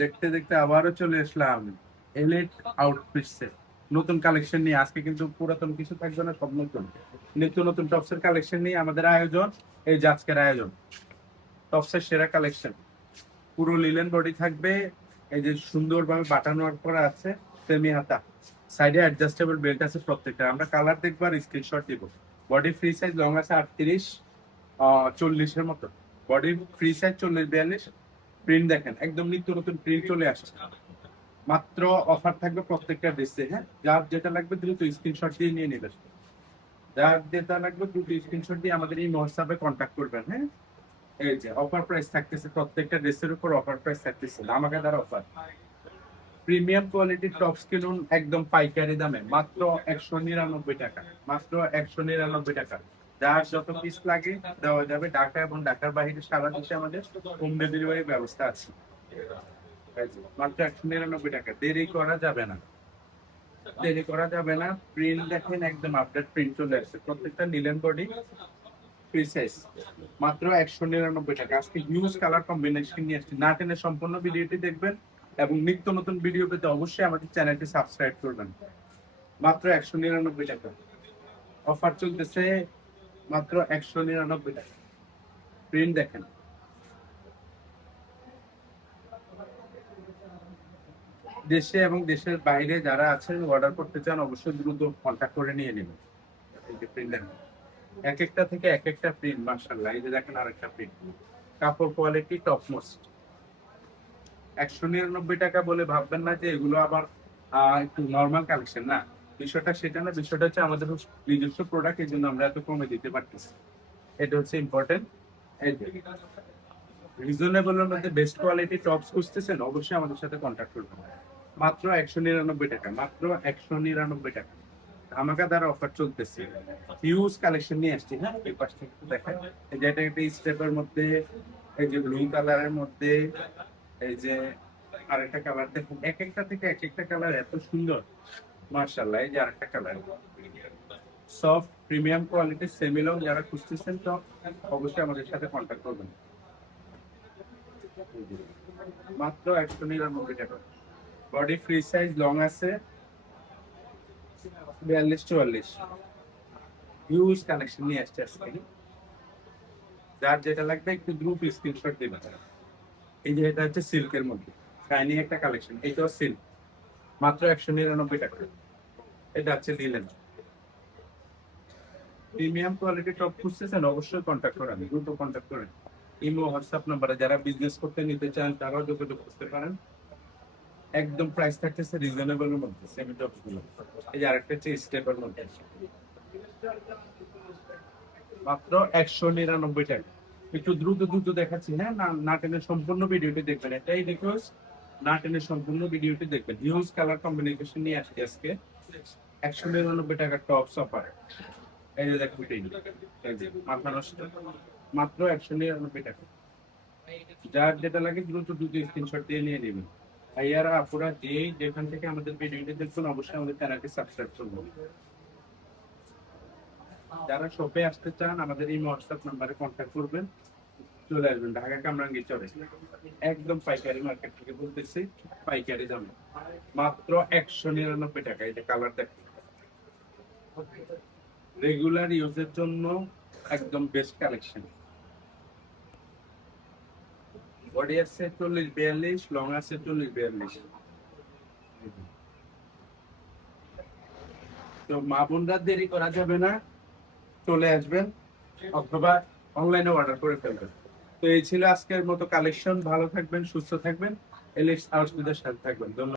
দেখতে দেখতে আবারও চলে আসলাম এলিট আউটফিটসে নতুন কালেকশন নিয়ে। আজকে কিন্তু পুরাতন কিছু থাকবে না, সব নতুন নিত্য নতুন টপসের কালেকশন নিয়ে আমাদের আয়োজন। এই যে আজকের আয়োজন টপসের সেরা কালেকশন, পুরো লিলেন বডি থাকবে। এই যে সুন্দরভাবে বাটন ওয়ার্ক করা আছে, সেমি হাতা, সাইডে অ্যাডজাস্টেবল বেল্ট আছে প্রত্যেকটা। আমরা কালার দেখবো আর স্ক্রিনশট দিব। বডি ফ্রি সাইজ লং আছে 38 40-এর মতো। Body free size 40-42। প্রিন্ট দেখেন একদম নিত্য নতুন প্রিন্ট চলে আসছে। মাত্র অফার থাকবে প্রত্যেকটা ড্রেসে। হ্যাঁ, যার যেটা লাগবে দ্রুত স্ক্রিনশট দিয়ে নিয়ে নেবেন। যার যেটা লাগবে দ্রুত স্ক্রিনশট দিয়ে আমাদের এই হোয়াটসঅ্যাপে কন্ট্যাক্ট করবেন। হ্যাঁ, এই যে অফার প্রাইস থাকতেছে, প্রত্যেকটা ড্রেসের উপর অফার প্রাইস থাকতেছে, ধামাকাদার অফার। প্রিমিয়াম কোয়ালিটির টপস কিনুন একদম পাইকারি দামে মাত্র 199 টাকা। মাত্র 199 টাকা। যার যত পিস লাগে দেওয়া যাবে। ঢাকা এবং ঢাকার বাইরে সারা দেশে আমাদের হোম ডেলিভারি ব্যবস্থা আছে। মাত্র 199 টাকা। দেরি করা যাবে না, দেরি করা যাবে না। প্রিন্ট দেখেন একদম আপডেট প্রিন্ট চলে আসছে, প্রত্যেকটা নিলেন বডি ফ্রি সাইজ। মাত্র 199 টাকা। আজকে হিউজ কালার কম্বিনেশন নিয়ে আসছি। না টেনে সম্পূর্ণ ভিডিওটি দেখবেন এবং নিত্য নতুন ভিডিও পেতে অবশ্যই আমাদের চ্যানেলটি সাবস্ক্রাইব করবেন। মাত্র 199 টাকা অফার চলতেছে, মাত্র 199 টাকা। প্রিন্ট দেখেন, দেশে এবং দেশের বাইরে যারা আছেন অর্ডার করতে চান অবশ্যই দ্রুত কন্ট্যাক্ট করে নিয়ে নেবেন। এই যে প্রিন্ট দেখেন, এক একটা থেকে এক একটা প্রিন্ট মাশাআল্লাহ। এই যে দেখেন আরেকটা প্রিন্ট, কাপড় কোয়ালিটি টপ মোস্ট। 199 টাকা বলে ভাববেন না যে এগুলো আবার একটু নর্মাল কালেকশন, না। বিষয়টা সেটা না, বিষয়টা হচ্ছে আমাদের নিজস্ব প্রোডাক্ট, এই জন্য আমরা এত কমে দিতে পারতেছি। এটা হচ্ছে ইম্পর্টেন্ট। এই যে রিজনেবলের মধ্যে বেস্ট কোয়ালিটি টপস খুঁজতেছেন অবশ্যই আমাদের সাথে কন্ট্যাক্ট করবেন। মাত্র 199 টাকা। মাত্র 199 টাকা। ধামাকাদার অফার চলতেছে। হিউজ কালেকশন নিয়ে আসছি। হ্যাঁ, এই পাশ থেকে একটু দেখাই। এই যে এটা একটা স্টেপের মধ্যে, এই যে ব্লু কালারের মধ্যে, এই যে আরেকটা কালার দেখুন, এক একটা থেকে এক একটা কালার এত সুন্দর মাশাআল্লাহ। এই যে আরেকটা কালার, সফট প্রিমিয়াম কোয়ালিটির সেমি লং যারা খুঁজতেছেন তো অবশ্যই আমাদের সাথে কন্ট্যাক্ট করবেন। মাত্র 199 টাকা। বডি ফ্রি সাইজ লং আছে 42-44। হিউজ কালেকশন নিয়ে আসছে আজকে। যার যেটা লাগবে একটু দ্রুত স্ক্রিনশট দিবেন। এই যে এটা হচ্ছে সিল্কের মধ্যে শাইনি একটা কালেকশন, এটাও সিল্ক। মাত্র 199 টাকা। এটা হচ্ছে লিলেন। প্রিমিয়াম কোয়ালিটি টপ খুঁজতেছেন অবশ্যই কন্ট্যাক্ট করেন, দ্রুত কন্ট্যাক্ট করেন। ইমো হোয়াটসঅ্যাপ নাম্বারে যারা বিজনেস করতে নিতে চান তারাও যোগাযোগ করতে পারেন। একদম প্রাইস থাকতেছে রিজনেবল এর মধ্যে সেমি টপস গুলো। এই যে আরেকটা হচ্ছে স্টেপের মধ্যে, মাত্র 199 টাকা। একটু দ্রুত দ্রুত দেখাচ্ছি। হ্যাঁ, না না টেনে সম্পূর্ণ ভিডিওটি দেখবেন, এটাই রিকোয়েস্ট। না টেনে সম্পূর্ণ ভিডিওটি দেখবেন। হিউজ কালার কম্বিনেশন নিয়ে আসছি আজকে। 199 টাকার টপস অফার। এই যে দেখুন, এই যে মাথা নষ্ট। মাত্র 199 টাকা। যার যেটা লাগে দ্রুত দ্রুত স্ক্রিনশট দিয়ে নিয়ে নেবেন। ভাইয়ারা আপুরা যেখান থেকে আমাদের ভিডিওটি দেখবেন অবশ্যই আমাদের চ্যানেলটি সাবস্ক্রাইব করবেন। যারা শপে আসতে চান আমাদের এই হোয়াটসঅ্যাপ নাম্বারে কন্ট্যাক্ট করবেন, চলে আসবেন ঢাকা কামরাঙ্গী চরে। একদম পাইকারি মার্কেট থেকে বলতেছি, পাইকারি দামে মাত্র 199 টাকা। এই যে কালার দেখেন, রেগুলার ইউজের জন্য একদম বেস্ট কালেকশন। বডি আছে 40-42, লং আছে 40-42। তো মা বোনরা দেরি করা যাবে না, চলে আসবেন অথবা অনলাইনে অর্ডার করে ফেলবেন। তো এই ছিল আজকের মতো কালেকশন। ভালো থাকবেন, সুস্থ থাকবেন, এলিক্স আউটফিটের সাথে থাকবেন। ধন্যবাদ।